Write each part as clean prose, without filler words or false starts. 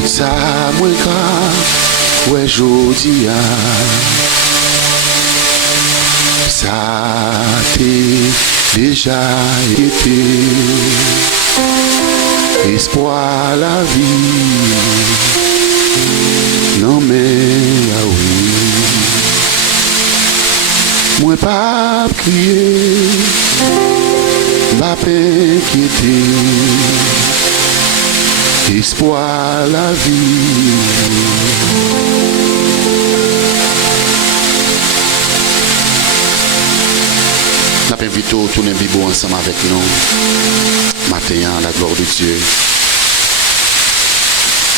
tout ça moi quand ouais jodi a ça t'est déjà été espoir la vie non mais ah oui moi pas crier pas inquiéter espoir la vie n'a pas invité tourner Bible ensemble avec nous matin à la gloire de Dieu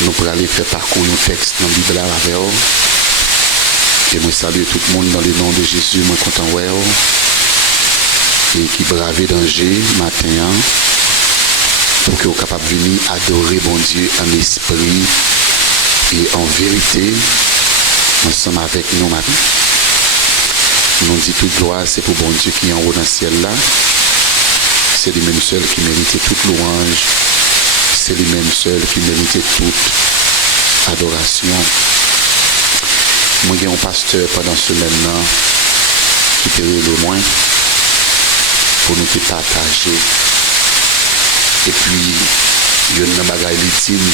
nous pour aller faire parcours un texte dans la Bible avec vous et moi salue tout le monde dans le nom de Jésus moi content ouais et qui brave danger matin pour que vous capable de venir adorer bon Dieu en esprit et en vérité ensemble avec nous matin nous dit toute gloire c'est pour bon Dieu qui est en haut dans le ciel là c'est lui-même seul qui mérite toute louange c'est lui-même seul qui mérite toute adoration moi j'ai un pasteur pendant ce semaine-là qui était le moins pour nous partager et puis il y a une bagaille l'intime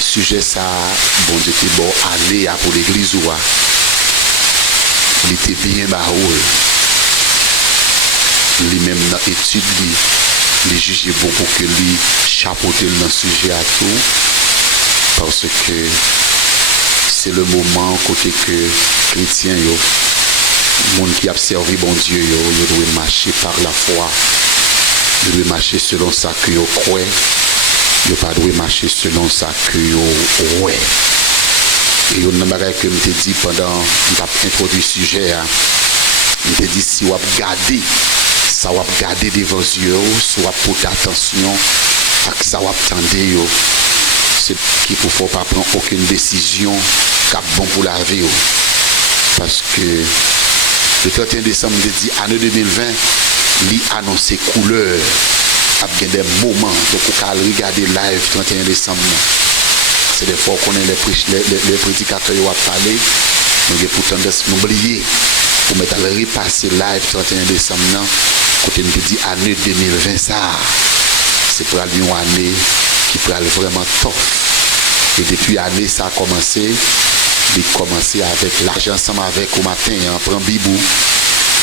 sujet ça bon Dieu était bon aller pour l'église ou il était bien baroul lui-même dans l'étude il jugeait bon pour que lui chapeauter dans le sujet à tout parce que c'est le moment côté que chrétien yo monde qui a servi bon Dieu yo doit marcher par la foi il doit marcher selon ça que yo croit yo pas doit marcher selon ça que yo ouais et yo n'a pas que me dit pendant m'a introduit sujet me dit si vous regardez ça va garder devant yeux soit pour attention à ça va attendre yo c'est qu'il faut pas prendre aucune décision cap bon pour la vie parce que le 31 décembre dit année 2020 lui annoncer couleur a bien des moments donc on peut regarder live 31 décembre c'est des fois qu'on les prédicateurs ont parlé nous avons pourtant d'oublier pour mettre à repasser live 31 décembre côté nous dit année 2020 ça c'est pour une année qui pourra vraiment top et depuis l'année ça a commencé avec l'argent ensemble avec au matin prend bibou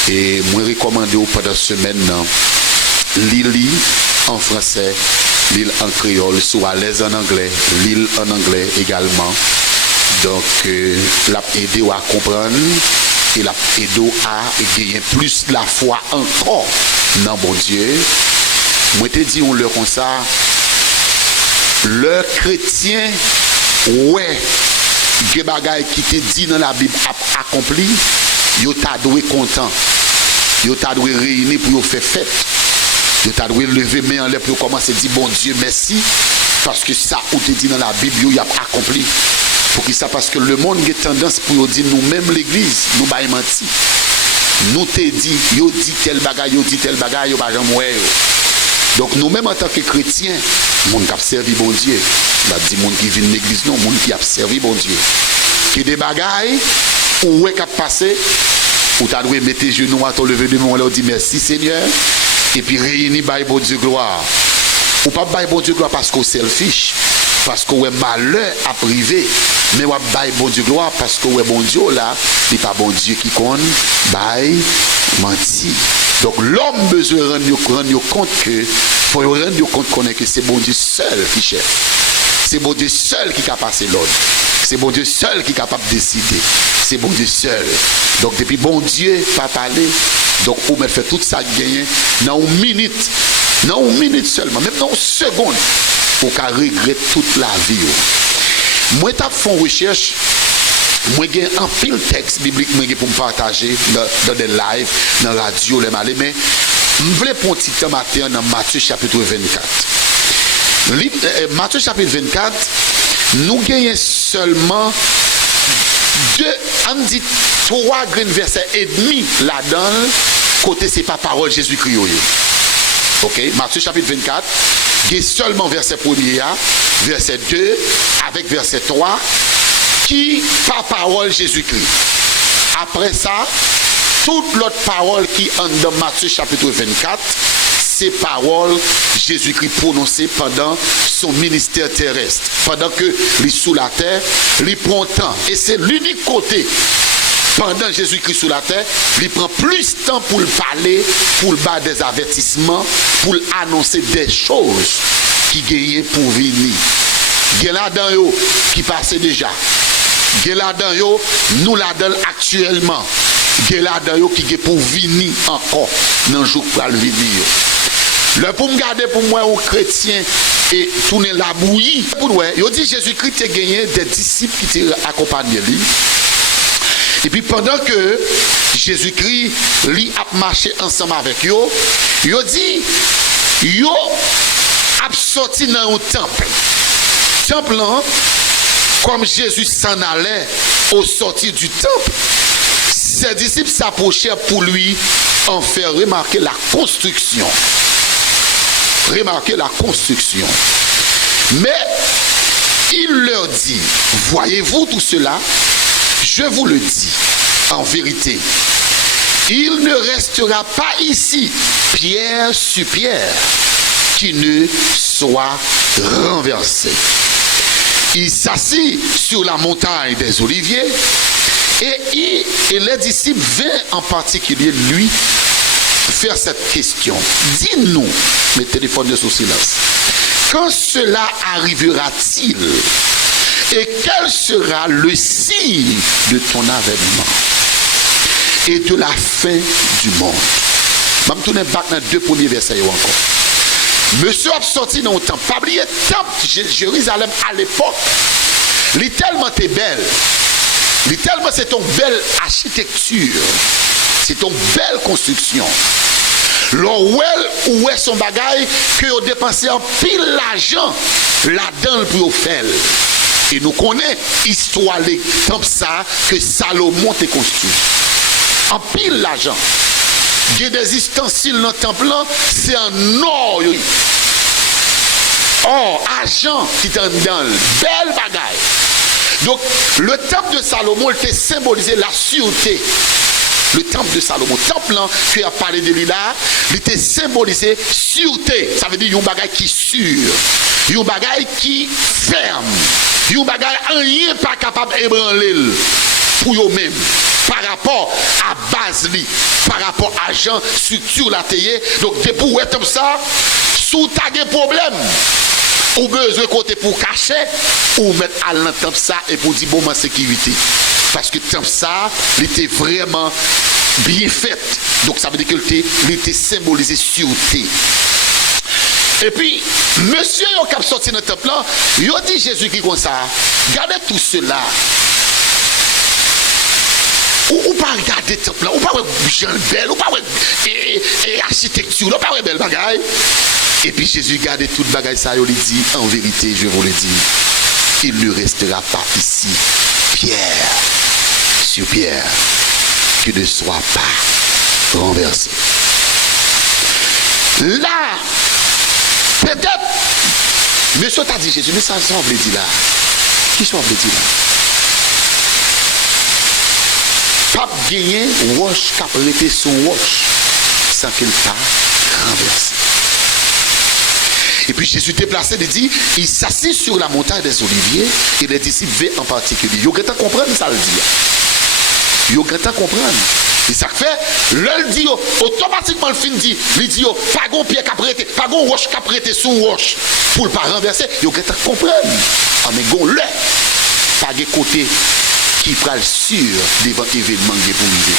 et moi recommande pendant semaine Lili en français Lille en créole soit à l'aise en anglais Lille en anglais également donc l'a aidé à comprendre et l'a aidé à gagner plus la foi encore dans bon Dieu moi te dis on le comme ça le chrétien ouais des bagailles qui te dit dans la Bible accompli yo t'a doué content yo t'a doué réunir pour faire fête yo t'a doué lever main en l'air pour commencer dire bon Dieu merci parce que ça ou te dit dans la Bible yo y a accompli pour qui ça parce que le monde a tendance pour dire nous même l'église nous bail menti nous te dit yo dit tel bagaille yo pas jamais ouais donc nous-mêmes en tant que chrétiens, monde qui a servi bon Dieu, on a dit monde qui vient de l'église non, monde qui a servi bon Dieu. Qui des bagailles où est cap passé, où tu dois mettre les genoux à ton lever de main, on leur dit merci Seigneur et puis réunir by bon Dieu gloire. Ou pas by bon Dieu gloire parce qu'on selfish, parce qu'on est malheur à privé, mais on by bon Dieu gloire parce qu'on est bon Dieu là, il pas bon Dieu qui compte, by menti. Donc l'homme besoin de rendre compte que faut rendre compte que c'est bon Dieu seul qui chef. C'est bon Dieu seul qui a passé l'ordre. C'est bon Dieu seul qui est capable de décider. C'est bon Dieu seul. Donc depuis bon Dieu pas parler, donc on me fait tout ça gagner dans une minute seulement, même dans une seconde, pour qu'à regretter toute la vie. Moi t'as fait une recherche. Moi j'ai un pile texte biblique pour me partager dans des lives, dans la radio, les malais, mais je voulais prendre un petit temps matin dans Matthieu chapitre 24. Matthieu chapitre 24, nous gagnons seulement trois versets et demi là-dedans, côté c'est pas parole Jésus-Christ. Ok, Matthieu chapitre 24, il y a seulement verset 1er, verset 2, avec verset 3, qui par parole Jésus-Christ. Après ça, toute l'autre parole qui est dans Matthieu chapitre 24, c'est paroles Jésus-Christ prononcées pendant son ministère terrestre. Pendant que il est sous la terre, il prend temps. Et c'est l'unique côté, pendant Jésus-Christ sous la terre, il prend plus de temps pour le parler, pour le battre des avertissements, pour annoncer des choses qui gagnent pour venir. Il y a là-dedans qui passait déjà. Il y a là-dedans nous là-dedans actuellement. Il y a là-dedans qui est pour venir encore dans le jour pour le venir. Le pour me garder pour moi aux chrétiens et tourner la bouillie. Pour nous, il dit Jésus-Christ a gagné des disciples qui t'ont accompagné lui. Et puis pendant que Jésus-Christ lui a marché ensemble avec eux, il dit il a sorti dans un temple. Temple là, comme Jésus s'en allait au sortir du temple, ses disciples s'approchèrent pour lui en faire remarquer la construction. Remarquez la construction. Mais il leur dit, voyez-vous tout cela? Je vous le dis, en vérité, il ne restera pas ici pierre sur pierre qui ne soit renversé. Il s'assit sur la montagne des Oliviers et les disciples vinrent en particulier lui faire cette question. Dis-nous, mes téléphones sous silence, quand cela arrivera-t-il et quel sera le signe de ton avènement et de la fin du monde? Je vais tourner back dans 2 premiers versets encore. Monsieur a sorti dans le temple. Pas oublier le temple Jérusalem à l'époque. Il est tellement belle. Il est tellement c'est une belle architecture. C'est une belle construction. L'ouel où est son bagage que ont dépensé en pile l'argent là-dedans pour faire. Et nous connaissons l'histoire des temples ça que Salomon a construit. En pile l'argent. Il y a des ustensiles dans le temple là, c'est en or. Or, argent qui est dans le bel bagaille. Donc, le temple de Salomon était symbolisé la sûreté. Le temple de Salomon, le temple là, qui a parlé de lui là, il était symbolisé sûreté. Ça veut dire qu'il y a un bagage qui est sûr. Il y a un bagage qui ferme. Il y a un bagage rien pas capable d'ébranler pour eux-mêmes. Par rapport à base, par rapport à gens, structure la théier. Donc, c'est pour être comme ça, sous ta problème. Ou besoin côté pour cacher, ou mettre à l'entendre ça et pour dire bon, ma sécurité. Parce que tant ça, il était vraiment bien fait. Donc ça veut dire qu'il était symbolisé sûreté. Et puis, monsieur, il a sorti dans le temple là, il a dit Jésus qui comme ça, regardez tout cela. Ou pas regarder le temple là, ou pas Jean belle, ou pas architecture, ou pas belle bagaille. Et puis Jésus regardait tout le bagaille ça, il dit, en vérité, je vous le dis, il ne restera pas ici pierre sur pierre qui ne soit pas renversé. Là, peut-être, monsieur t'a dit Jésus, mais ça veut dire là. Qui ça veut dire là? Pape gagné, roche cap rete son roche, sans qu'il pas renversé. Et puis Jésus déplacé, il dit, il s'assit sur la montagne des Oliviers et les disciples veillent en particulier. Ils ont comprendre ça le dit. Ils ont comprendre. Et ça fait, l'un dit, automatiquement le fin dit, il dit, pas gon pierre cap rete, pas gon roche cap rete sous roche pour le pas renverser. Ils ont comprendre. Ah mais gon le, pas de côté qui prend sûr devant l'événement qui est pour arriver.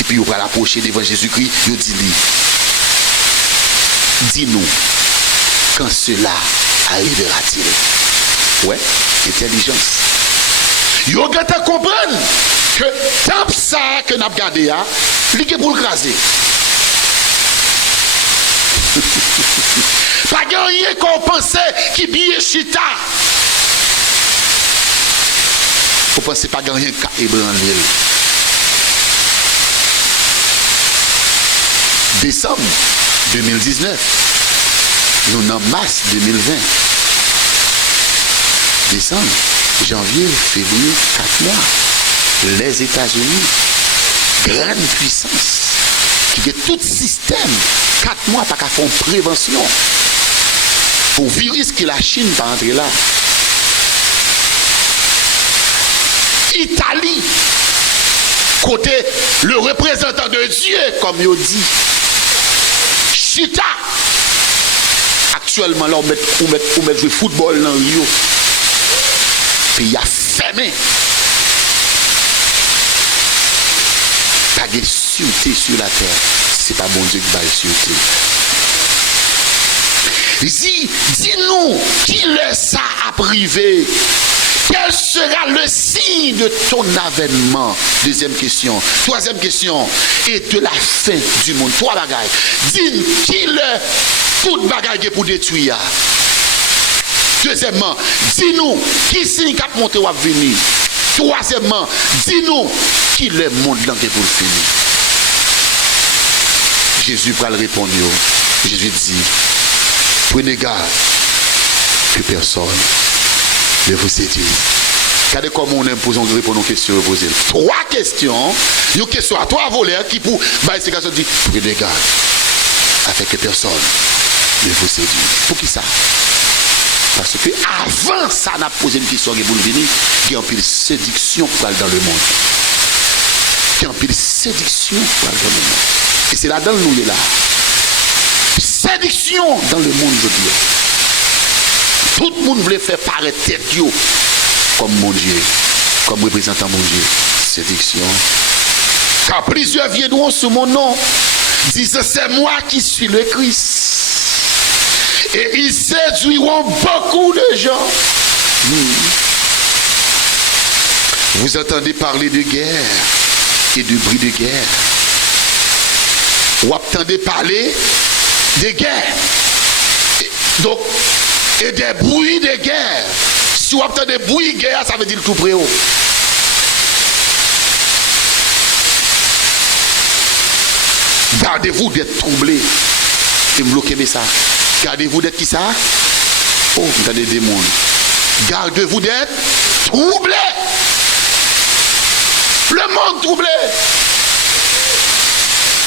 Et puis il va l'approcher devant Jésus-Christ, il dit lui, dis-nous, quand cela arrivera-t-il? Ouais, intelligence. Il va comprendre que tant ça que nous avons gardé, il est pour le craser. Pas rien qu'on pensait qui bien chita. Vous pensez pas gagner qu'à ébranler. Décembre 2019. Nous sommes en mars 2020. Décembre, janvier, février, 4 mois. Les États-Unis, grande puissance, qui a tout système, 4 mois, pas qu'à faire prévention. Pour virus que la Chine pas entrer là. Italie, côté le représentant de Dieu, comme il dit. Chita. Actuellement, là, on met jouer football dans Rio. Puis il y a fermé. Pas de sûreté sur la terre. C'est pas bon Dieu qui va sûreté. Dis-nous, qui le ça a privé? Quel sera le signe de ton avènement? Deuxième question. Troisième question. Et de la fin du monde. Trois bagailles. Dis-nous, qui le toute bagaille pour détruire? Deuxièmement, dis-nous, qui signe qu'a monté ou a venir? Troisièmement, dis-nous, qui le monde là pour le finir? Jésus va le répondre. Jésus dit, prenez garde que personne ne vous séduise. Regardez comment on impose, on répond aux questions posées. Trois questions. Une question à trois voleurs qui pour ces questions dit, prenez garde afin que personne ne vous séduise. Pour qui ça? Parce que avant ça, on a posé une question qui est pour le venir, qui est en pile séduction pour aller dans le monde. Qui est en pile séduction pour aller dans le monde. Et c'est là-dedans nous il est là. Séduction dans le monde aujourd'hui. Tout le monde voulait faire paraître tête comme mon Dieu, comme représentant mon Dieu. Séduction. Car plusieurs viendront sous mon nom, disent c'est moi qui suis le Christ. Et ils séduiront beaucoup de gens. Vous entendez parler de guerre et de bruit de guerre. Vous entendez parler de guerre. Donc, et des bruits de guerre. Si vous entendez des bruits de guerre, ça veut dire tout près haut. Gardez-vous d'être troublés. Et bloquez ça. Gardez-vous d'être qui ça? Oh, vous avez des démons. Gardez-vous d'être troublés. Le monde troublé.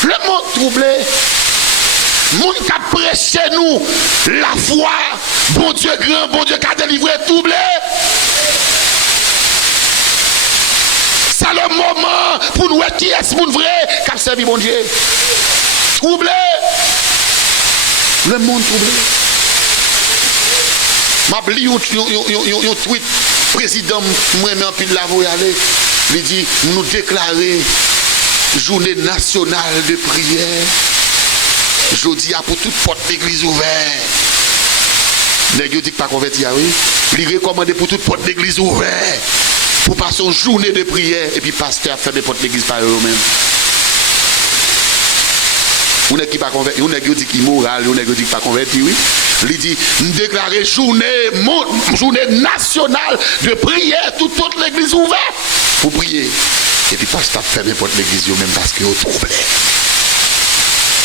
Le monde troublé. Monde qui a prêché nous la foi. Bon Dieu grand, bon Dieu qui a délivré troublé. C'est le moment pour nous qui est ce monde vrai qui a servi mon Dieu. Troublé. Le monde troublé. Je lis un tweet, président, moi-même, puis la voie aller. Il dit, nous déclarer journée nationale de prière. Jeudi, pour toute porte d'église ouverte. Les gens disent pas converti, oui. Il recommande pour toute porte d'église ouverte. Pour passer une journée de prière. Et puis, pasteur a fait des portes d'église par eux-mêmes. On est qui pas converti, on est qui dit qui moral, on est qui dit pas converti, oui. Il dit, nous déclarer journée nationale de prière, toute l'église ouverte pour prier. Et puis, pasteur a fermé porte l'église même parce qu'il est troublé.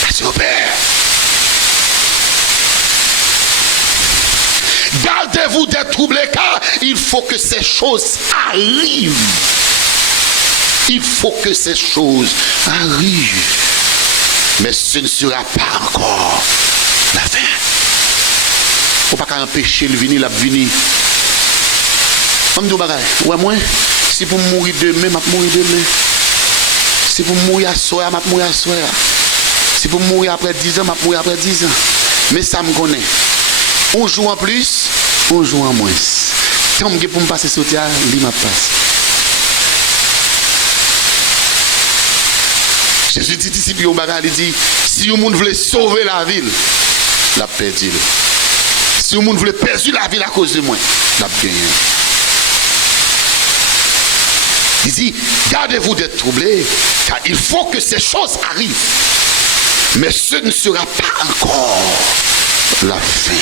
Parce qu'il père. Gardez-vous d'être troublés car il faut que ces choses arrivent. Il faut que ces choses arrivent. Mais ce ne sera pas encore la fin. Il ne faut pas empêcher le venir, la venir. On me dit, ouais, moi, si pour mourir demain, je vais mourir demain. Si pour mourir à soir, je vais mourir à soir. Si pour mourir après 10 ans, je vais mourir après 10 ans. Mais ça me connaît. On joue en plus, on joue en moins. Tant que pour me passer sur terre, il m'a passé. Jésus dit ici, il dit, si le monde voulait sauver la ville, l'a perdu. Si le monde voulait perdre la ville à cause de moi, l'a gagné. Il dit, gardez-vous d'être troublés, car il faut que ces choses arrivent. Mais ce ne sera pas encore la fin.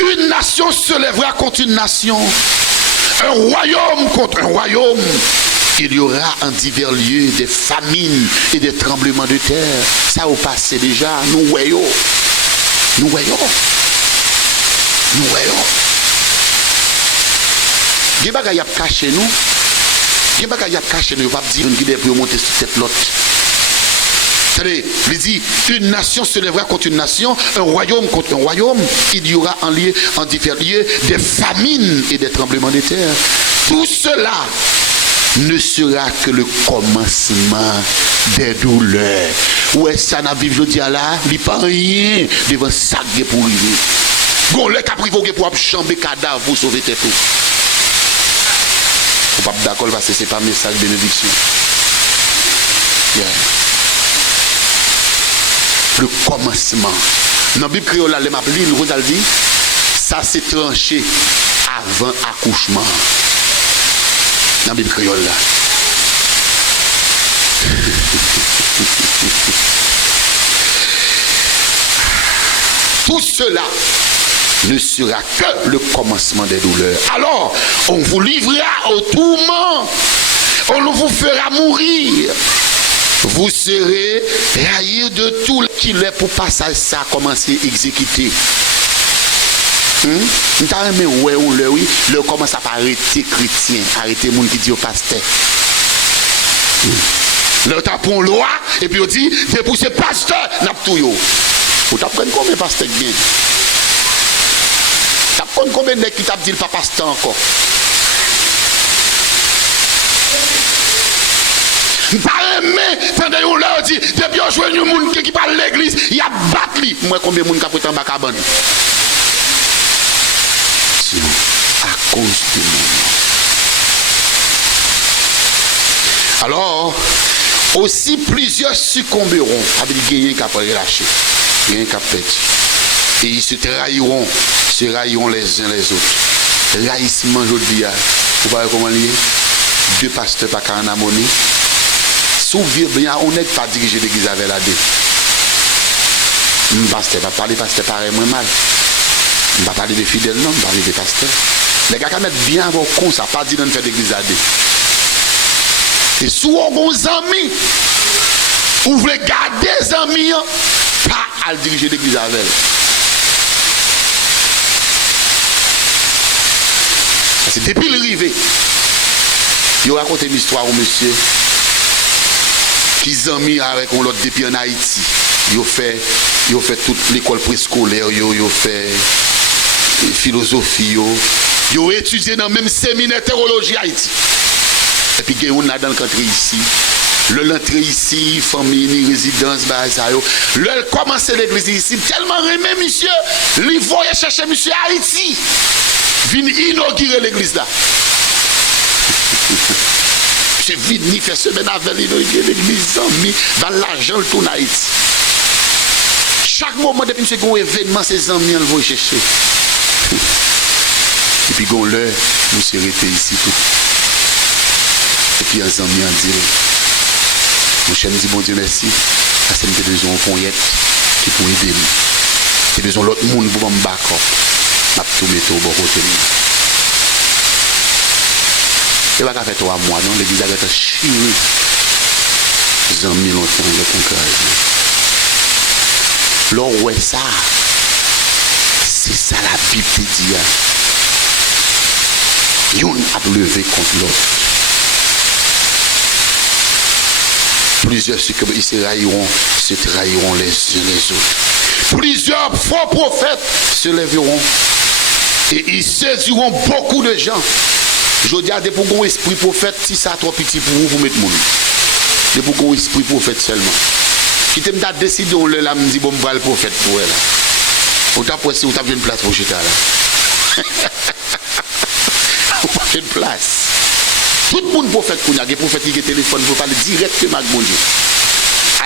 Une nation se lèvera contre une nation, un royaume contre un royaume. Il y aura en divers lieux des famines et des tremblements de terre. Ça au passé déjà, nous voyons. Nous voyons. Nous voyons. Il y a des bagages qui cachent nous. Il y a des bagages qui cachent nous. Il va dire qu'il faut monter sur cette lotte. Il dit, une nation se lèvera contre une nation, un royaume contre un royaume. Il y aura en divers lieux des famines et des tremblements de terre. Tout cela ne sera que le commencement des douleurs. Ouais, ça n'a vivre, je dis là, il n'y a pas rien devant ça pour arriver. Gon le capri faut pour chamber cadavre pour sauver tes tout. Faut pas d'accord parce que c'est pas message de bénédiction. Yeah. Le commencement. Dans la Bible créole, les m'appelent, il dit, ça s'est tranché avant accouchement. Dans la Bible créole là. Tout cela ne sera que le commencement des douleurs. Alors, on vous livrera au tourment. On vous fera mourir. Vous serez raillis de tout qui est pour passage ça commencer à exécuter. Nous avons le commence à arrêter chrétien, arrêter les gens qui disent au pasteur. Le tapon loi et puis on dit dépousser pasteur n'a tout yo. Vous t'apprenez combien pasteur bien? T'apprenez combien de qui t'a dit pas pasteur encore? Pendant on dit depuis on joue un monde qui parle l'église, il y a battu. Moi combien de monde qui a pris en bas cabane? À cause du monde. Alors, aussi plusieurs succomberont avec les qui ont relâché, les qui ont perdu. Et ils se trahiront les uns les autres. Raïssement, je dis, vous voyez comment il est? Deux pasteurs par en harmonie. Souvenir bien, on n'est pas dirigé l'église avec la deux. Pasteur, pas parler pasteur pareil moins mal. On va parler de fidèles, non, on va parler de pasteurs. Les gars qui mettent bien avant con, ça pas dit dans faire l'église à deux. Et souvent, vos amis, vous voulez garder les amis, pas à diriger l'église avec elle. C'est depuis le rivet. Il a raconté une histoire au monsieur qui amis avec un autre depuis en Haïti. Il a fait toute l'école préscolaire, il a fait philosophie, il a étudié dans le même séminaire théologie Haïti. Et puis il y a dans le country ici. L'entrée ici, famille, résidence, le commencer l'église ici, tellement aimé monsieur, il voyait chercher monsieur Haïti. Vient inaugurer l'église là. C'est vite, ni fait semaine avec l'inaugurer l'église, mi va l'argent tout en Haïti. Chaque moment depuis ce qu'on événement, ces amis on vont chercher. Et puis qu'on l'heure, nous sommes restés ici tout. Et puis un ami a dit, mon cher me dit bon Dieu merci, parce que nous avons besoin de poignette qui pour aider nous. J'ai besoin de l'autre monde pour me battre. Je vais tout mettre au bon côté. Et pas fait 3 mois, non? L'église a été chirée. Ils ont mis longtemps le concret. L'or, ouais, ça. C'est ça la Bible dit. Yon a levé contre l'autre. Plusieurs ils se trahiront les uns les autres. Plusieurs faux prophètes se lèveront. Et ils séduiront beaucoup de gens. Je dis à des pour un esprit prophète, si ça trop petit pour vous mettre mon. Des pour un esprit prophète seulement. Qui t'aime d'être décidé, on le me dit bon, on va le prophète pour elle. On t'a pressé, on t'a fait une place pour jeter là. On t'a fait une place. Tout le monde prophète pour nous, des prophètes qui téléphone pour parler directement avec mon Dieu.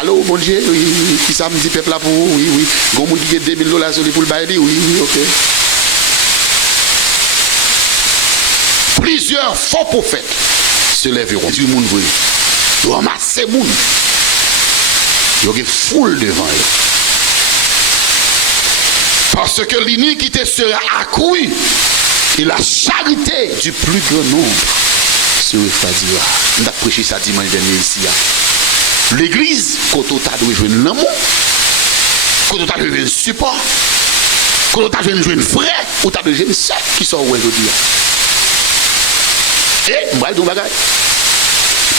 Allô, mon Dieu, oui, qui ça me dit peuple là pour vous, oui, oui. Gon moun qui get $2000 sur lui pour le bailler, oui, oui, ok. Plusieurs faux prophètes se lèveront. Du monde vrai. Ils vont ramasser monde. Il y a une foule devant eux. Parce que l'iniquité sera accrue et la charité du plus grand nombre se refroidira. On a prêché ça dimanche dernier ici. L'église, quand on a joué l'amour, quand on a joué un support, quand on a joué un frère, ou tu as joué une sœur qui sont aujourd'hui. Et, moi, je dis,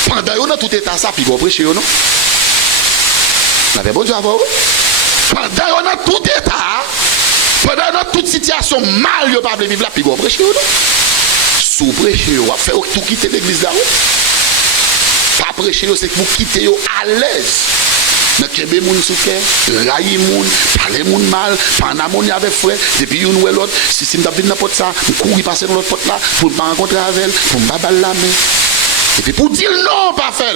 pendant qu'on a tout état ça, puis on prêche, non? On avait bon Dieu avant. Pendant qu'on a tout état, pendant qu'on a toute situation mal, on ne peut pas vivre là, puis on prêche, non? Sous prêcher, on va faire tout quitter l'église là. Pas prêcher, c'est que vous quittez à l'aise. Ne kebe moun souke, rayi moun, parler moun mal, pas en avec frère, depuis une ou l'autre, si je m'davine n'importe ça, je courir passer dans l'autre porte là, pour ne pas rencontrer avec elle, pour ne pas baller la main. Et puis pour dire non, pas faire.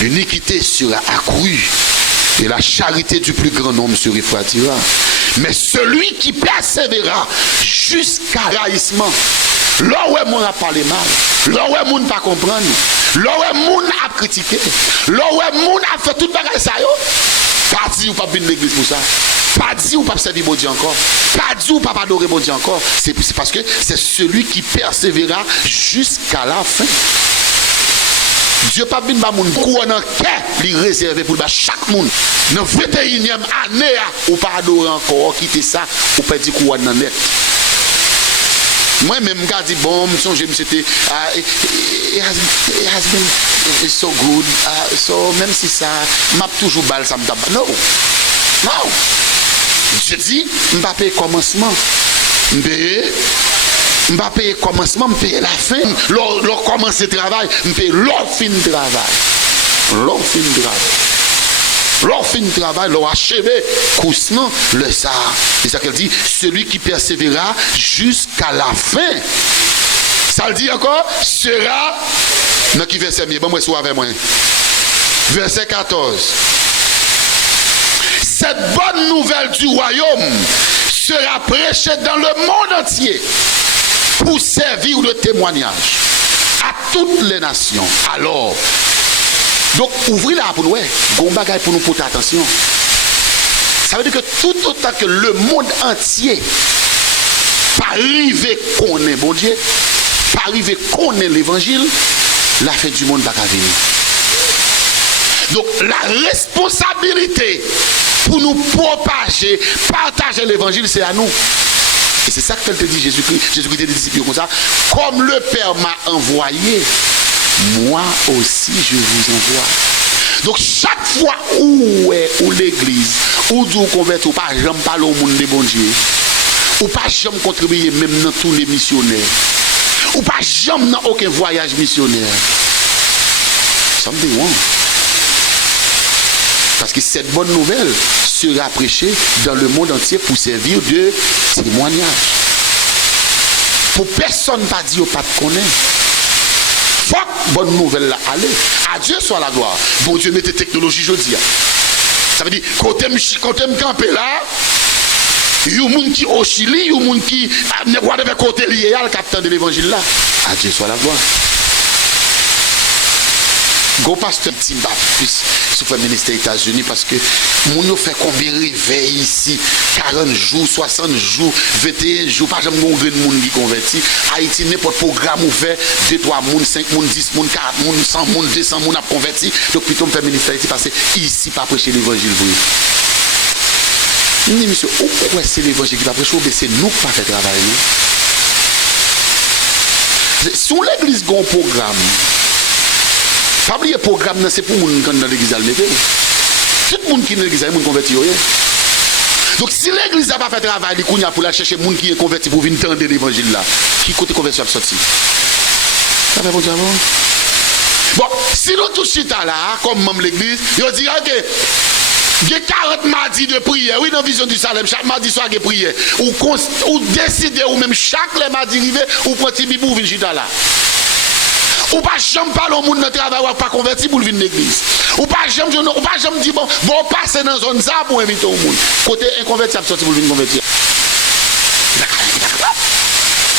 L'iniquité sera accrue et la charité du plus grand nombre se refroidira. Mais celui qui persévérera jusqu'à l'haïssement, là où mon a parlé mal, là où mon pas comprendre, là où mon a critiqué, là où mon a fait tout bagage ça yo, pas dit ou pas venir l'église pour ça, pas dit ou pas servir bon Dieu encore, pas dit ou pas adorer bon Dieu encore, c'est parce que c'est celui qui persévérera jusqu'à la fin. Dieu pas bin ba moun couronne en cœur li réservé pour chaque monde. Dans 21e année ou pas adorer encore quitter ça ou pas dire couronne en net. Moi même gars dit bon songe c'était it has been so good so même si ça m'a toujours balle ça me tape. Non. Non. Je dis m'pa payer commencement. M'pa payer commencement, m'payer la fin. L'on commence le travail, m'payer l'on fin de travail. L'on fin de travail. L'on fin de travail, l'on achevé, cousement, le ça. C'est ça qu'elle dit, celui qui persévérera jusqu'à la fin. Ça le dit encore, sera, dans qui verset mieux, bon moi soit avec moi. Verset 14. Cette bonne nouvelle du royaume sera prêchée dans le monde entier pour servir de témoignage à toutes les nations. Alors, donc ouvrez là pour nous, bon bagage pour nous porter attention. Ça veut dire que tout autant que le monde entier pas arriver qu'on est bon Dieu, pas arriver qu'on est l'évangile, la fin du monde va venir. Donc la responsabilité pour nous propager, partager l'évangile, c'est à nous. Et c'est ça que te dit Jésus-Christ. Jésus-Christ dit disciples comme ça. Comme le Père m'a envoyé, moi aussi je vous envoie. Donc chaque fois où l'église, où vous convertissez, ou pas jamais parler au monde de bon Dieu, ou pas jamais contribuer même dans tous les missionnaires, ou pas jamais dans aucun voyage missionnaire. Something wrong. Parce que cette bonne nouvelle sera prêchée dans le monde entier pour servir de témoignage. Pour personne pas dire pas de connaître. Faut que bonne nouvelle là aller. À Dieu soit la gloire. Bon Dieu mette technologie jeudi. Ça veut dire quand t'aimes camper là, il y a des gens qui au Chili, il y a des gens qui ne voient pas côté lié le capitaine de l'évangile là. À Dieu soit la gloire. Go pasteur Timba plus sous le ministère des États-Unis parce que moun fait combien réveil ici 40 jours, 60 jours, 21 jours, pas jamais un grand monde qui converti. Haïti n'importe programme ouvert 2 3 moun, 5 moun, 10 moun, 40 moun, 100 moun, 200 moun a converti. Donc plutôt me faire ministère ici parce que ici pas prêcher l'évangile vrai. Ni monsieur, pourquoi c'est l'évangile qui va prêcher, c'est nous qui pas faire travail nous. Sous l'église a un programme. Pas oublier programme, c'est pour les gens qui dans l'église. Tout le monde qui est dans l'église, il est converti. Donc si l'église n'a pas fait travail, il y a pour aller chercher les gens qui sont convertis pour venir entendre l'évangile là. Qui côté conversion a sorti? Ça fait bon diable. Bon, si nous tous chita là, comme même l'église, ils disent ok, il y a 40 mardis de prière. Oui, dans la vision du Salem, chaque mardi soir il y a prière. Ou décider, ou même chaque mardi arrivé, ou prendre un bibou, venir chita là. Ou pas jamais parler au monde dans le travail ou pas converti pour venir dans l'église. Ou pas jamais dire bon, vont passer dans la zone ça pour inviter au monde. Côté inconverti, sorti pour venir convertir.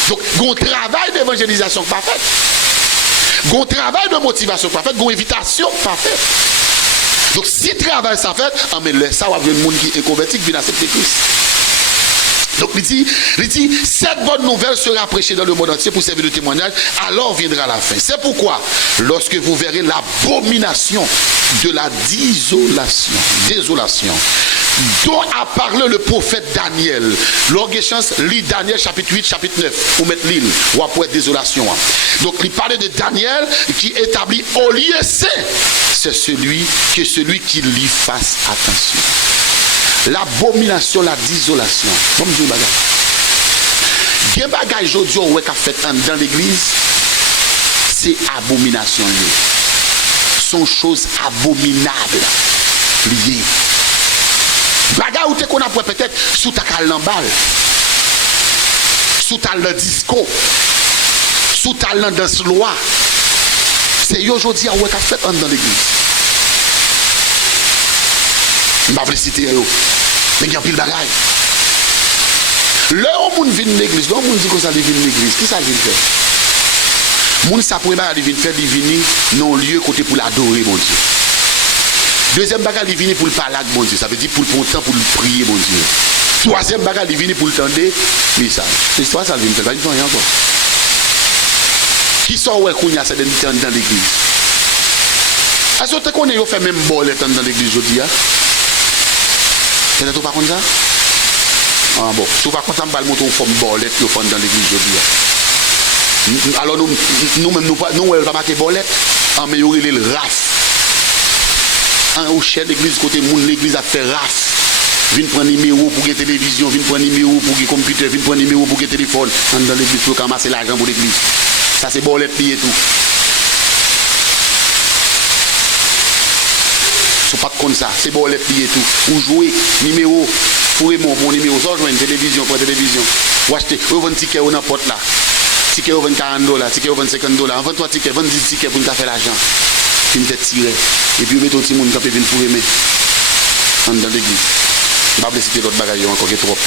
Donc, il y a un travail d'évangélisation pas fait. Il y a un travail de motivation pas fait. Il y a une invitation pas fait. Donc, si le travail ça fait, mais ça va venir un monde qui est converti qui vient accepter Christ. Donc il dit, cette bonne nouvelle sera prêchée dans le monde entier pour servir de témoignage, alors viendra la fin. C'est pourquoi, lorsque vous verrez l'abomination de la désolation, dont a parlé le prophète Daniel. Longue chance, lit Daniel chapitre 8, chapitre 9, pour mettre l'île, ou après désolation. Donc il parlait de Daniel qui établit au lieu saint, c'est celui qui lit fasse attention. L'abomination, la désolation. Bon Dieu bagage. Gen bagage aujourd'hui on a fait dans l'église, c'est abomination liée. Sont choses abominables liées. Bagage où tu qu'on a peut-être sous ta calambal, sous ta le disco, sous ta danse loi. C'est aujourd'hui on a fait dans l'église. Je ne vais pas citer eux. Mais il y a pile de bagaille. Là où on vient de l'église, là où on dit que ça vient de l'église, qui ça vient faire? Moun sa premier bagage vient faire, il vient non lieu côté pour l'adorer, mon Dieu. Deuxième bagage, il vient pour le parler avec mon Dieu. Ça veut dire pour le temps, pour le prier, mon Dieu. Troisième bagage, il vient pour le tendre message. L'histoire, ça vient faire, il ne fait rien encore. Qui sort où est-ce qu'on y a ça dans l'église? Est-ce que tu as fait même bol dans l'église aujourd'hui? Vous pas comme ça? Ah bon, si vous ne pouvez pas montrer une forme bolette qui est dans l'église aujourd'hui. Alors nous-mêmes, nous ne pouvons pas marquer bolette, mais il y aurait le RAF. Au chef d'église, côté moun, l'église a fait RAF. Viens prendre numéro pour la télévision, viens prendre numéro pour le computer, viens prendre numéro pour le téléphone. Dans l'église, pour ramasser l'argent pour l'église. Ça c'est bolette et tout. Pas comme ça, c'est bon les pieds et tout. Ou jouer numéro, pour mon numéro, ça joue une télévision pour télévision. Ou acheter, ou vendre ticket ou n'importe là. Ticket ou vendre $40, ticket ou vendre $50. En 23 tickets, 20 tickets pour nous faire l'argent. Puis nous tirer. Et puis mettre un petit monde qui vient pour aimer. Dans l'église. Je ne vais pas citer l'autre bagage encore qui est trop.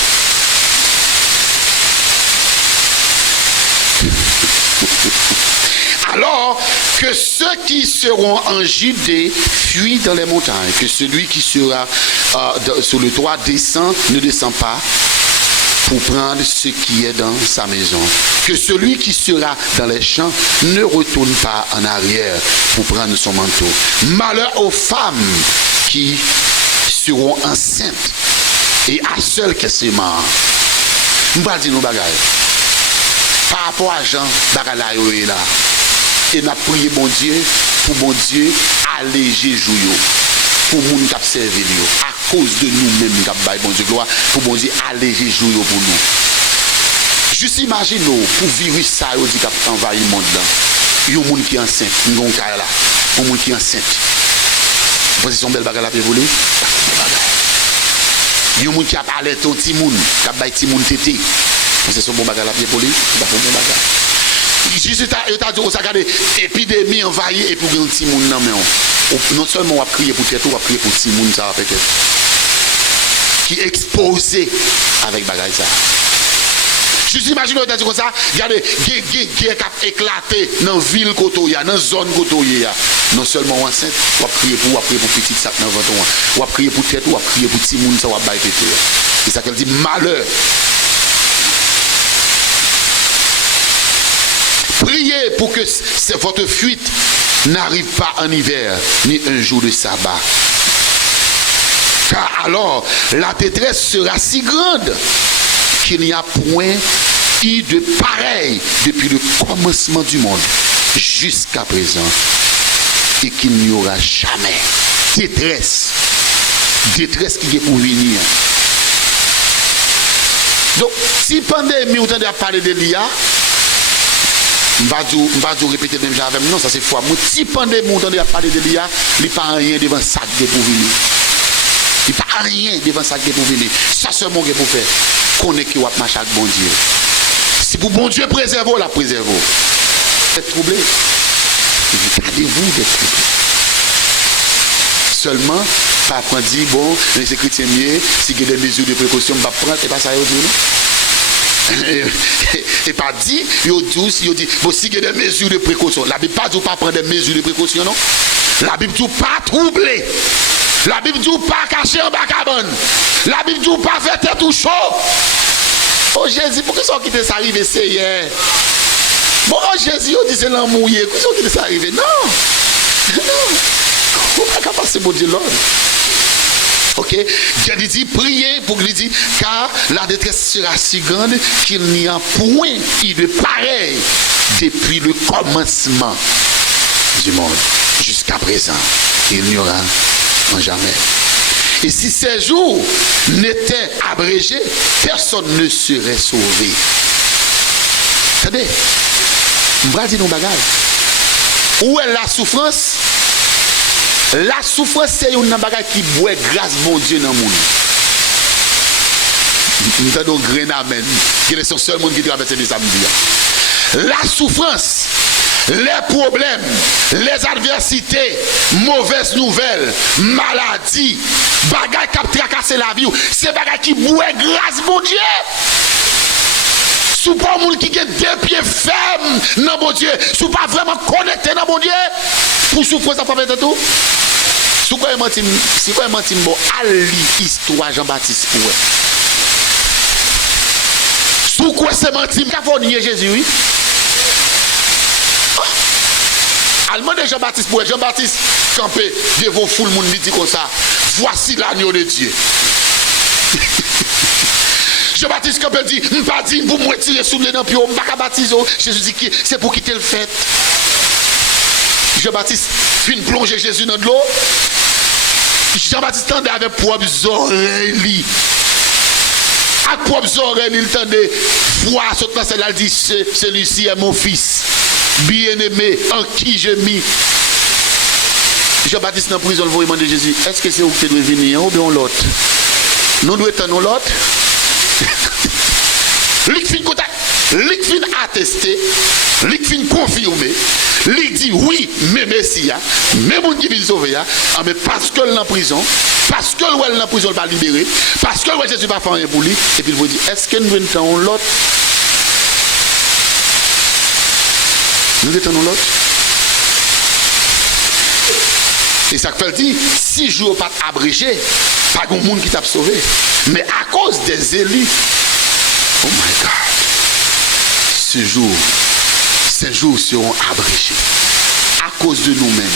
Alors que ceux qui seront en Judée fuient dans les montagnes, que celui qui sera sur le toit ne descend pas pour prendre ce qui est dans sa maison. Que celui qui sera dans les champs ne retourne pas en arrière pour prendre son manteau. Malheur aux femmes qui seront enceintes et à seul que c'est mort. Je ne vais pas dire nos bagages. Par rapport à Jean, bagaille là. Et n'a prié bon Dieu pour bon Dieu alléger jouyau pour moun qui servi à cause de nous-mêmes qui bail bon Dieu gloire pour bon Dieu alléger jouyau pour nous. Juste imagine pour virus ça dit qu'a envahi le monde là. Yo moun qui enceinte, nous cas là, un moun qui enceinte. Vous son belle bagarre la évoluer. Yo moun qui a parlé ton petit moun, qui bail petit moun tété. C'est son bon bagarre la évoluer, il va faire bon bagarre. Jésus t'a dit, regardez, épidémie envahie et pour un petit monde non seulement on va prier pour tête, on va prier pour petit monde ça peut-être qui est exposé avec bagaille ça. Juste imagine on t'a dit comme ça, regardez, guerre qui a éclaté dans la ville Kotoya, dans la zone Kotoya. Non seulement enceinte, on va prier pour petit sac dans ventre, on va prier pour tête, on va prier pour petit monde ça va bailler péter. C'est ça qu'elle dit malheur. Priez pour que votre fuite n'arrive pas en hiver, ni un jour de sabbat. Car alors, la détresse sera si grande qu'il n'y a point eu de pareil depuis le commencement du monde jusqu'à présent. Et qu'il n'y aura jamais détresse. Détresse qui est pour venir. Donc, si pandémie, vous avez parlé de l'IA, je ne vais pas répéter même avec non, ça c'est fois. Si pandémie, vous avez parlé de l'IA, il n'y a pas rien devant ça qui est pour venir. Il n'y a pas rien devant ça qui est pour venir. Ça seulement qui est pour faire. Qu'on est qui va marcher avec bon Dieu. Si pour bon Dieu préserve, la préserve. Vous êtes troublé. Gardez-vous d'être troublé. Seulement, pas prendre dire, bon, les chrétiens mieux, si il y a des mesures de précaution, je ne vais pas prendre, et pas ça, et pas dit, il dit, bon, si il y a des mesures de précaution, la Bible pas dit pas prendre des mesures de précaution, non? La Bible dit pas troubler. La Bible dit pas cacher en bas cabane. La Bible dit pas faire tête ou chaud. Oh Jésus, pourquoi ça qui t'est arrivé c'est hier? Bon, Jésus, on dit c'est l'amour hier. Pourquoi ça qui t'est arrivé? Non. On ne peut pas passer pour Dieu l'ordre. Ok? Dieu dit, priez pour lui dire, car la détresse sera si grande qu'il n'y a point de pareil depuis le commencement du monde jusqu'à présent. Il n'y aura en jamais. Et si ces jours n'étaient abrégés, personne ne serait sauvé. Attendez, je vais dire nos bagages. Où est la souffrance? La souffrance, c'est une bagage qui boit grâce bon Dieu dans le monde. Nous avons un amen. C'est le seul monde qui traverse des samedis. La souffrance, les problèmes, les adversités, mauvaises nouvelles, maladies, bagages qui tracassent la vie, c'est bagages qui boit grâce bon Dieu. Si pas un monde qui a deux pieds fermes dans mon Dieu, si pas vraiment connecté dans mon Dieu, pour souffrir, ça fait tout. Si vous avez menti, bon, allez histoire Jean-Baptiste pour vous. Si vous avez menti, vous avez nié Jésus, oui. Allemand de Jean-Baptiste pour Jean-Baptiste campé devant foule le monde dit comme ça. Voici l'agneau de Dieu. Jean-Baptiste Campbell dit, je ne pas dire pour me tirer sous les dents, puis on ne pas baptiser. Jésus dit, c'est pour quitter le fait. Jean-Baptiste fin plonger Jésus dans de l'eau. Jean-Baptiste tendait avec propres oreilles. Avec propres oreilles, il tendait voir ce temps, il dit, celui-ci est mon fils, bien-aimé, en qui je mis. Jean-Baptiste dans la prison, il demande Jésus, est-ce que c'est où que tu dois venir ou bien l'autre? Nous devons être l'autre. Lik fin attesté, lik fin confirmé, lik dit oui, mais Messia, mais mon qui vient sauver, mais parce que l'en prison, parce que l'en prison va libérer, parce que Jésus va faire un pour lui, et puis il vous dit, est-ce que nous entendons l'autre? Nous entendons l'autre? Et ça fait dire, si jours pas abrégé, pas de monde qui t'a sauvé, mais à cause des élus, oh my God, ces jours seront abrégés à cause de nous-mêmes.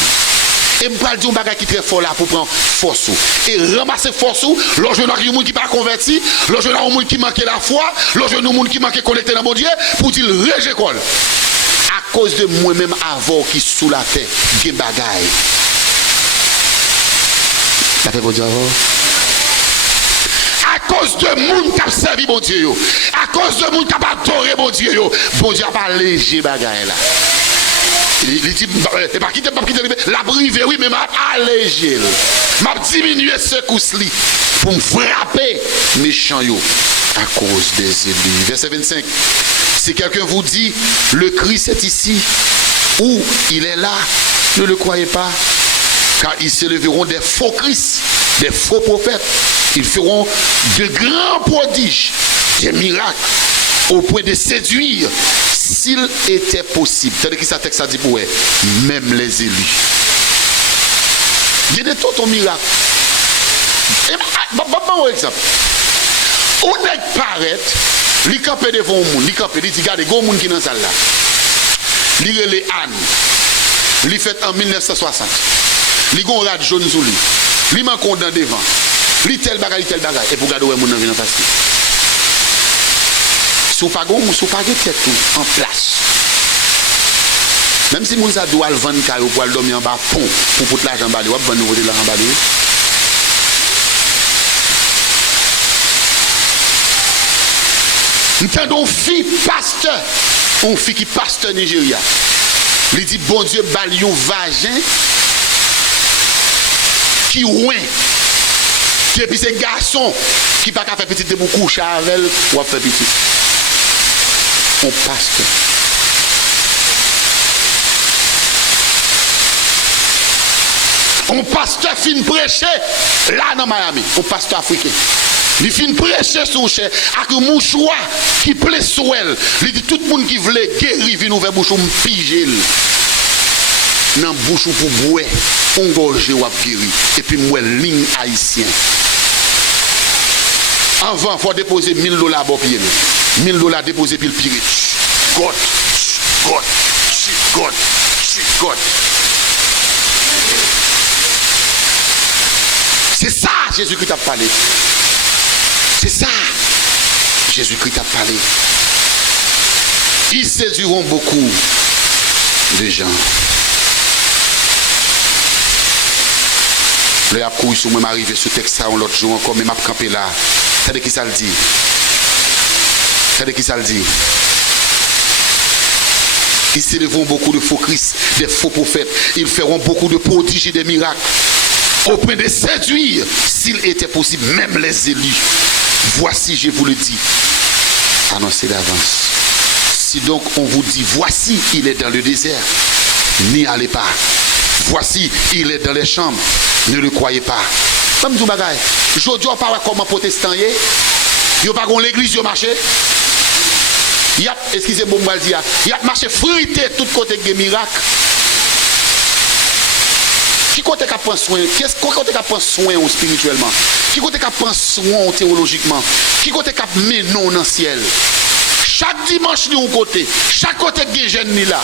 Et je vais dire un bagage qui est très fort là pour prendre force. Et ramasser force, lorsque nous avons des gens qui ne sont pas convertis, lorsque nous avons des gens qui manquent la foi, lorsque nous avons des gens qui manquent connectés dans mon Dieu, pour dire rejet quoi. À cause de moi-même avant qui sous la terre, des bagailles. Ça fait pour dire avant? À cause de monde qui a servi mon Dieu, à cause de monde qui a adoré mon Dieu, bon Dieu n'a pas léger bagaille là. Il dit, pas quitter la brive, oui, mais m'a allégé, m'a diminué ce coup-ci pour me frapper méchant à cause des élus. Verset 25. Si quelqu'un vous dit, le Christ est ici, ou il est là, ne le croyez pas, car ils se leveront des faux Christ, des faux prophètes. Ils feront de grands prodiges, des miracles, au point de séduire, s'il était possible. C'est-à-dire que ça texte a dit pour eux, même les élus. Il y a des tout miracle. Bon exemple. On est paraît, il campe devant le monde, il campe, il dit, regardez, il y a un monde qui est dans la salle là. Il est les Anne. Il fait en 1960. Il y a un rat jaune sous lui. Il manque dans devant. Li tel bagay. Et pour garder où mon vient passer. Sous pas tête tout en place. Même si mon ça doit le vendre caillou pour le dormir en bas pont pour foutre l'argent en bas, ou vendre nouveau de l'argent en bas. Nous fille pasteur, une fille qui pasteur Nigeria. Il dit bon Dieu balion vagin qui ouin. Et puis ces garçons qui ne peuvent pas faire petit de beaucoup coucher avec elle ou faire petit. On pasteur. On pasteur fin prêcher là dans Miami. On pasteur africain. Il fin prêcher son cher avec un mouchoir qui plaît sur elle. Il dit tout le monde qui voulait guérir vient ouvrir bouche on piger. Dans bouche pour boire, on gorge ou guérir. Et puis moi ligne haïtien. Avant, il faut déposer $1000 pour pied. $1000 déposer puis le pied. God. C'est ça, Jésus-Christ a parlé. C'est ça, Jésus-Christ a parlé. Ils séduiront beaucoup de gens. Le après sur moi m'arriver sur texte ça l'autre jour encore mais m'a campé là. C'est de qui ça le dit. Ils s'élèveront beaucoup de faux Christ, des faux prophètes. Ils feront beaucoup de prodiges et des miracles. Au point de séduire, s'il était possible, même les élus. Voici, je vous le dis, annoncez d'avance. Si donc on vous dit, voici, il est dans le désert, n'y allez pas. Voici, il est dans les chambres, ne le croyez pas. Comme tout bagaille, je ne dis pas comment protestant y est. Il n'y a pas l'église, il y a marché. Il y a, excusez-moi, il y a marché frité tout côté de miracles. Qui côté qui prend soin? Qu'est-ce côté qui prend soin spirituellement? Qui côté qui prend soin théologiquement? Qui côté qui met non dans le ciel? Chaque dimanche ni un côté, chaque côté qui jeune ni là.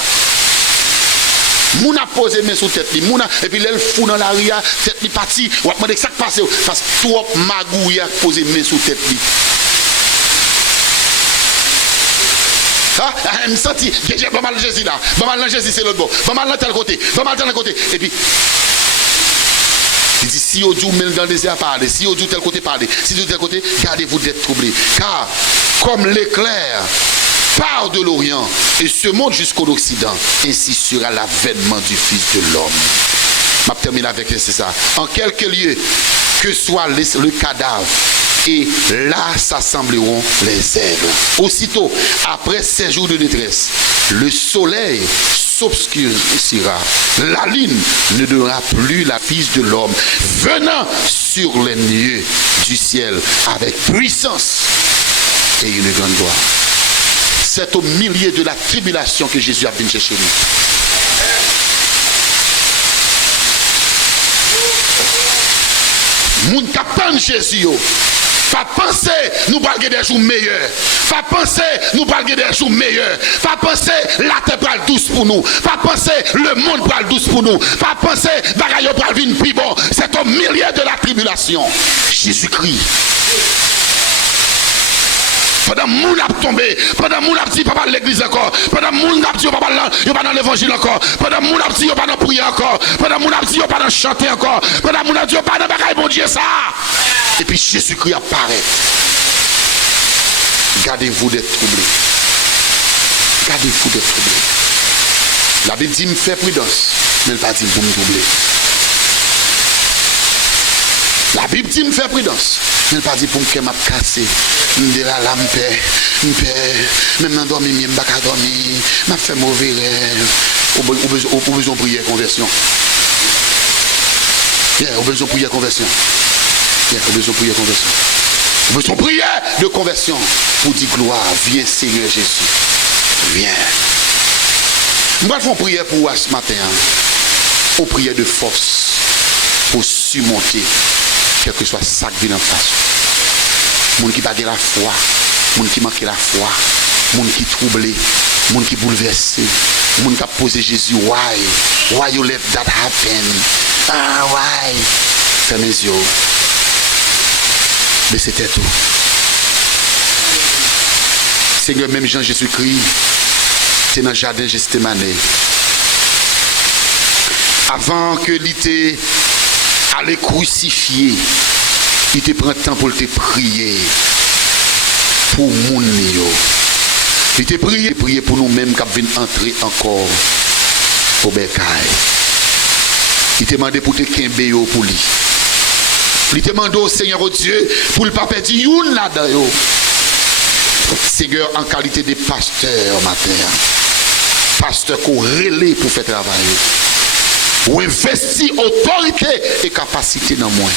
Mouna posé main sous tête li, mouna et puis elle fou dans la ria, tête li parti, ou demander ça qui passe parce que trop magouille a posé main sous tête li. Ah, je me senti, j'ai pas mal de Jésus là, pas mal de Jésus c'est l'autre bord, pas mal de tel côté, pas mal de tel côté et puis il dit si au Dieu même dans le désert parler, si au Dieu tel côté parler, si de tel côté, gardez-vous d'être troublés. Car comme l'éclair part de l'Orient et se monte jusqu'au Occident, ainsi sera l'avènement du Fils de l'homme. Je vais terminer avec ça. En quelques lieux, que soit le cadavre, et là s'assembleront les aigles. Aussitôt, après 6 jours de détresse, le soleil s'obscurcira. La lune ne donnera plus la Fils de l'homme, venant sur les nuées du ciel avec puissance et une grande gloire. C'est au milieu de la tribulation que Jésus a venu chercher nous. Moun kapan Jésus yo. Pas penser nous parler des jours meilleurs. Pas penser nous parler des jours meilleurs. Pas penser la terre pral douce pour nous. Pas penser le monde pral douce pour nous. Pas penser bagaille pral vinn plus bon. C'est au milieu de la tribulation. Jésus-Christ. Pendant que moun a tombé, pendant que moun a dit pas dans l'église encore, pendant que moun a dit pas dans l'évangile encore, pendant que moun a dit pas dans prier encore, pendant que moun a dit pas dans chanter encore, pendant que moun a dit pas dans bagaille bon Dieu ça. Et puis Jésus-Christ apparaît. Gardez-vous d'être troublés. Gardez-vous d'être troublés. La Bible dit me fait prudence, mais elle pas dit pour me troubler. La Bible dit me fait prudence. Mais elle pas dit pour me casser. Je la lampe, même dans dormir, je ne vais pas dormir, je fais mauvais rêve. Au besoin de prier conversion. Au besoin de prier conversion. Au besoin de prier conversion. Au besoin de prier de conversion. Pour dire gloire, viens Seigneur Jésus. Viens. Nous allons prier pour vous ce matin. On prier de force pour surmonter quel que soit ça qui vient en face. Moun qui pas de la foi, moun qui manque la foi, moun qui troublé, moun qui bouleversé, moun qui a posé Jésus, why you let that happen? Ah, why? Fermez les yeux. Baissez tête tout. Seigneur, même Jean Jésus-Christ, c'est dans le jardin Gethsémane. Avant que l'ité allait crucifier, il te prend temps pour te prier pour moun yo. Il te prier pour nous-mêmes qui viennent entrer encore au bercail. Il te demandé pour te kembe yo pour lui. Il te demandé au Seigneur au Dieu pour le papa dit youn là-dedans. Seigneur, en qualité de pasteur matin, pasteur qu'on relais pour faire travail, ou investir autorité et capacité dans moi.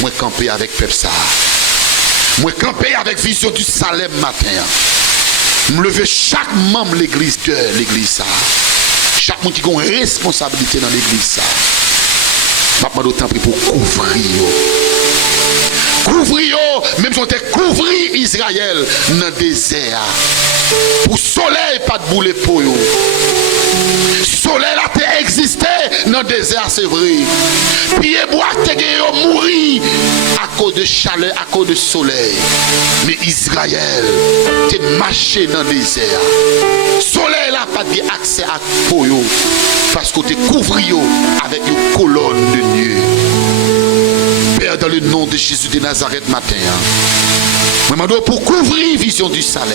Moi camper avec peuple ça. Moi camper avec vision du Salem matin. Me lever chaque membre de l'église ça. Chaque monde qui a une responsabilité dans l'église ça. Je vais d'autant pour couvrir. Couvrir même si on te couvri Israël dans le désert. Pour soleil, pas de boule pour eux. Soleil là te existé dans le désert, c'est vrai. Pied bois te mourir à cause de chaleur, à cause de soleil. Mais Israël te marché dans le désert. Soleil là pas de accès à pour eux parce que te couvri avec une colonne de nuée. Père, dans le nom de Jésus de Nazareth matin, je demande pour couvrir Vision du Salem.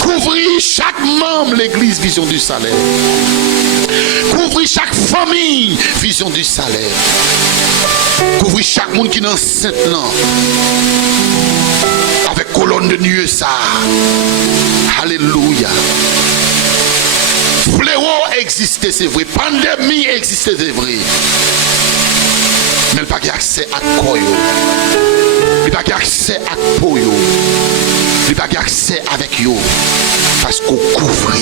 Couvrir chaque membre de l'église Vision du Salem. Couvrir chaque famille Vision du Salem. Couvrir chaque monde qui est dans cette là. Avec colonne de nuée ça. Alléluia. Fléau existait, c'est vrai. Pandémie existait, c'est vrai. Mais il n'y a pas accès à quoi. Il n'y a pas accès à quoi. Il n'y a pas accès avec eux. Parce qu'on couvre.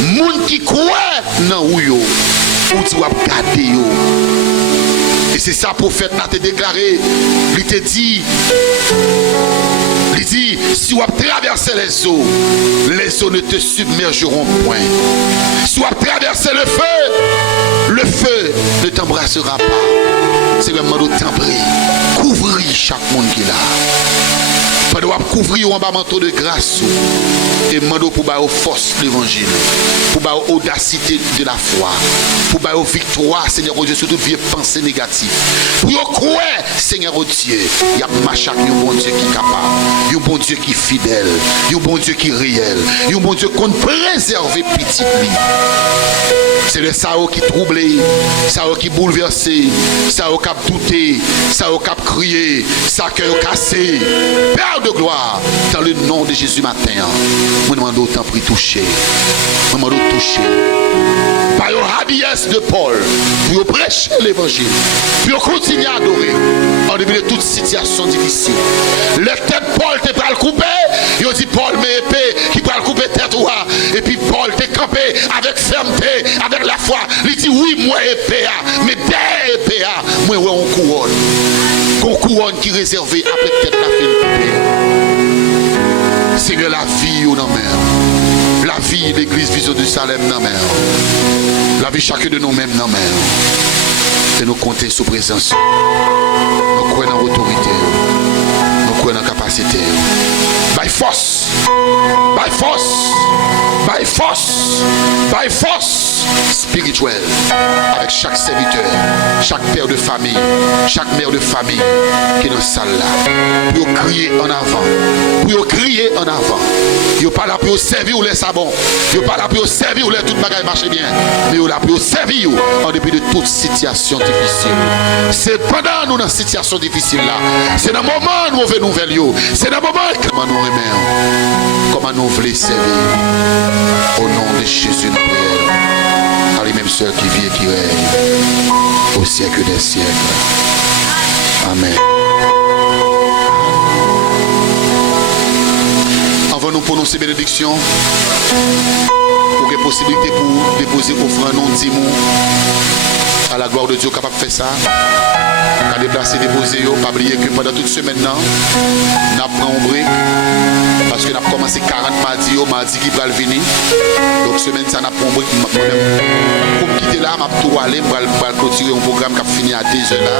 Les gens qui croient dans eux, ou tu vas garder eux. Et c'est ça, prophète n'a te déclaré. Il te dit, si tu traverses les eaux ne te submergeront point. Si tu traverses le feu ne t'embrassera pas. C'est vraiment le temps pris. Couvrir chaque monde qui est là. Pendant couvrir un manteau de grâce et demander pour avoir force de l'évangile, pour avoir audacité de la foi, pour avoir victoire, Seigneur Dieu, sur toute vieille pensée négative. Pour croire, Seigneur Dieu, il y a un bon Dieu qui est capable, un bon Dieu qui est fidèle, un bon Dieu qui est réel, un bon Dieu qu'on préserve petit lui. C'est le Sao qui troublé, Sao qui bouleversé, Sao qui a douté, Sao qui a crié, Sao qui a cassé. Père de gloire, dans le nom de Jésus matin, je demande autant pour toucher. Je demande de toucher. Par le radiesse de Paul, pour prêcher l'évangile, pour continuer à adorer, en début de toute situation difficile. Le tête Paul te pas le couper, il dit Paul, mais épée qui peut le couper tête ou et puis Paul te campé avec fermeté, avec la foi. Il dit oui, moi épée, mais des épée, moi on couronne. Qu'on couronne qui est réservé après tête la fin couper. Seigneur, la vie ou non mer. La vie de l'église Vision du Salem non mer. La vie chacun de nous-mêmes non mer. Et nous compter sous présence. Nous croyons dans l'autorité. Nous croyons dans la capacité. By force. By force. By force. By force. Spirituelle. Avec chaque serviteur. Chaque père de famille. Chaque mère de famille. Qui est dans cette salle là. Pour crier en avant. Pour crier en avant. Ils ne sont pas là pour servir ou les sabons. Ils ne sont pas là pour servir ou les toute bagaille marche bien. Mais ils sont là pour servir en dépit de toute situation difficile. C'est pendant nous dans cette situation difficile là. C'est dans le moment où nous avons nouvelle. C'est dans le moment où nous remettons. Comment nous voulons servir. Au nom de Jésus, nous prions. À lui-même seul qui vit et qui règne. Au siècle des siècles. Amen. Avant nous prononcer bénédiction, pour qu'il y ait possibilité pour déposer offrande non dimon à la gloire de Dieu capable de faire ça. Quand déplacer, déposer, pas oublier que pendant toute semaine, nous avons un break. Parce que nous avons commencé 40 mardi qui va venir. Donc semaine, ça n'a pas un break. Pour me quitter là, je vais aller, je vais clôturer un programme qui a fini à 10h là.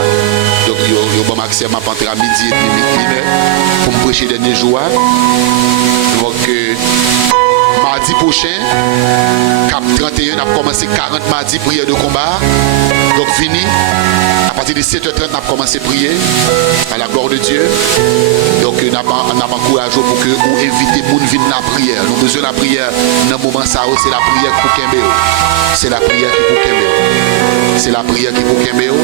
Donc il y a un maximum à rentrer à midi et demi, pour me prêcher les derniers jours. Donc mardi prochain, cap 31, on a commencé 40 mardi prière de combat. Donc fini. À partir de 7h30, on a commencé à prier à la gloire de Dieu. Donc on a encouragé pour que vous invitez les gens à venir à la prière. Nous avons besoin de la prière. Dans le moment ça, c'est la prière pour Kembeo. C'est la prière qui pour Kembeo. C'est la prière qui pour Kembeo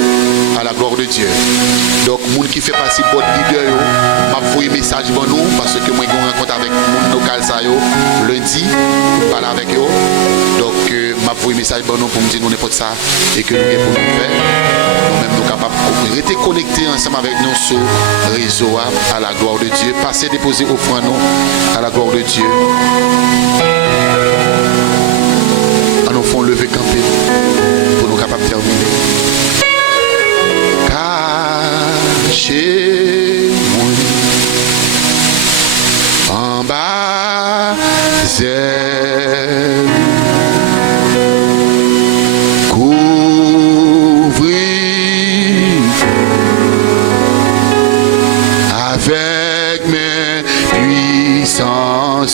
à la gloire de Dieu. Donc les gens qui font partie de votre leader, m'a envoyé un message pour nous parce que moi j'ai une rencontre avec les gens local lundi pour parler avec eux. Donc m'a envoyé un message pour nous pour me dire nous n'importe ça et que nous avons pour nous faire. Nous-mêmes nous capables de rester connectés ensemble avec nous sur le réseau à la gloire de Dieu. Passez déposer offrande nous à la gloire de Dieu. À nous font lever camper pour nous capables de terminer. Caché.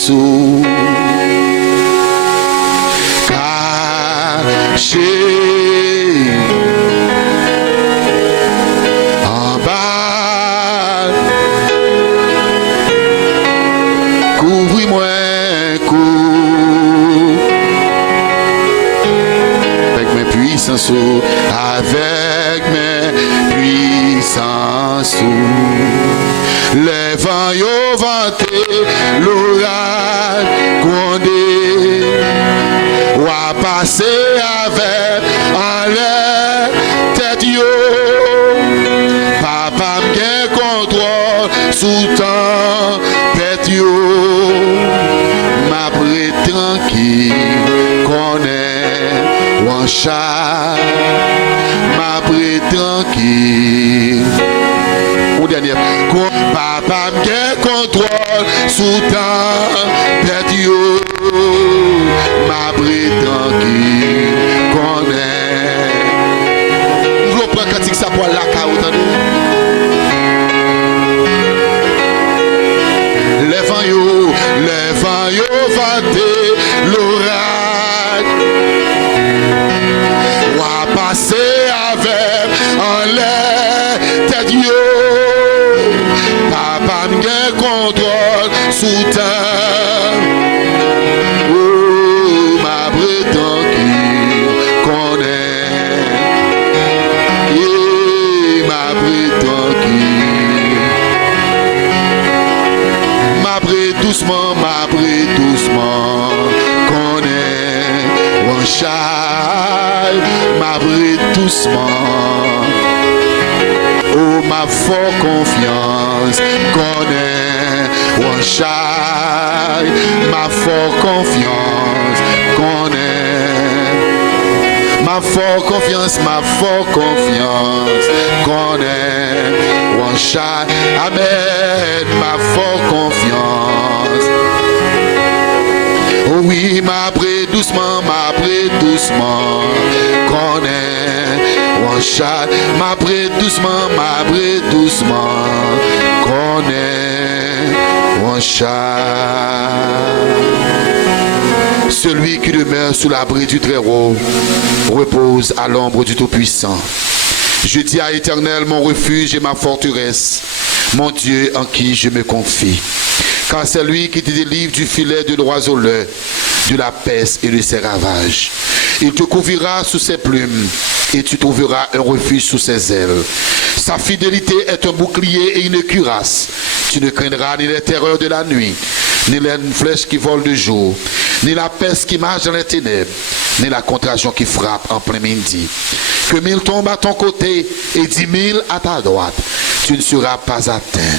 sous caché en bas, couvris-moi avec mes puissances, avec mes puissances. Les vents y'ont vanté, l'orage grondé, ou a passé avec en l'air tête yo. Papa m'gain contrôle sous tempête yo. Ma pré tranquille, connaît ou en chat. Ma pré tranquille. Ou dernier. Papa m'gain contrôle sous tempête yo. Ma pré tranquille, connaît. Nous reprenons quand ça pour la caoutane. Les vents yo vanté, l'orage ou a passé avec en l'air tête yo. Papa m'gain contrôle sous terre. Oh, ma prétend qui connaît. Yeah, ma prétend qui. Doucement, doucement, connaît un châle, doucement. Oh, ma fort confiance, connaît un châle, ma fort confiance, connaît. Ma fort confiance, connaît un châle. Amen, ma fort confiance. Oh oui, ma bré doucement, connaît un chat. Ma bré doucement, connaît un chat. Celui qui demeure sous l'abri du Très-Haut repose à l'ombre du Tout-Puissant. Je dis à l'Éternel, mon refuge et ma forteresse, mon Dieu en qui je me confie. Car c'est lui qui te délivre du filet de l'oiseleur, de la peste et de ses ravages. Il te couvrira sous ses plumes et tu trouveras un refuge sous ses ailes. Sa fidélité est un bouclier et une cuirasse. Tu ne craindras ni les terreurs de la nuit, ni les flèches qui volent de jour, ni la peste qui marche dans les ténèbres, ni la contagion qui frappe en plein midi. Que 1000 tombent à ton côté et 10 000 à ta droite, tu ne seras pas atteint.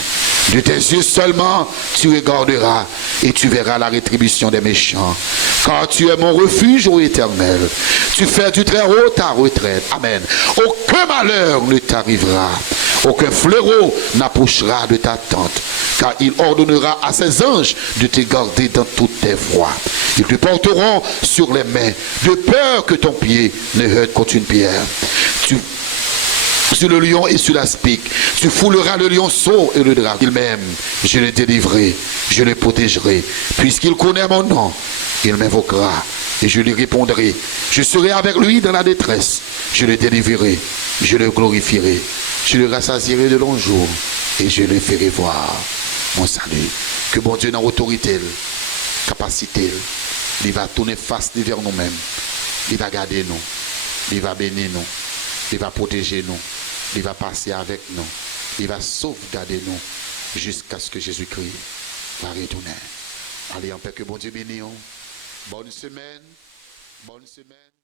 De tes yeux seulement tu regarderas et tu verras la rétribution des méchants. Car tu es mon refuge, ô Éternel. Tu fais du Très-Haut ta retraite. Amen. Aucun malheur ne t'arrivera. Aucun fléau n'approchera de ta tente. Car il ordonnera à ses anges de te garder dans toutes tes voies. Ils te porteront sur les mains, de peur que ton pied ne heurte contre une pierre. Sur le lion et sur l'aspic, tu fouleras le lionceau et le dragon. Il m'aime, je le délivrerai, je le protégerai. Puisqu'il connaît mon nom, il m'invoquera et je lui répondrai. Je serai avec lui dans la détresse. Je le délivrerai, je le glorifierai. Je le rassasierai de longs jours et je le ferai voir mon salut. Que bon Dieu dans autorité, capacité, il va tourner face vers nous-mêmes. Il va garder nous, il va bénir nous, il va protéger nous. Il va passer avec nous. Il va sauvegarder nous jusqu'à ce que Jésus-Christ va retourner. Allez, en paix, que bon Dieu bénisse. Bonne semaine. Bonne semaine.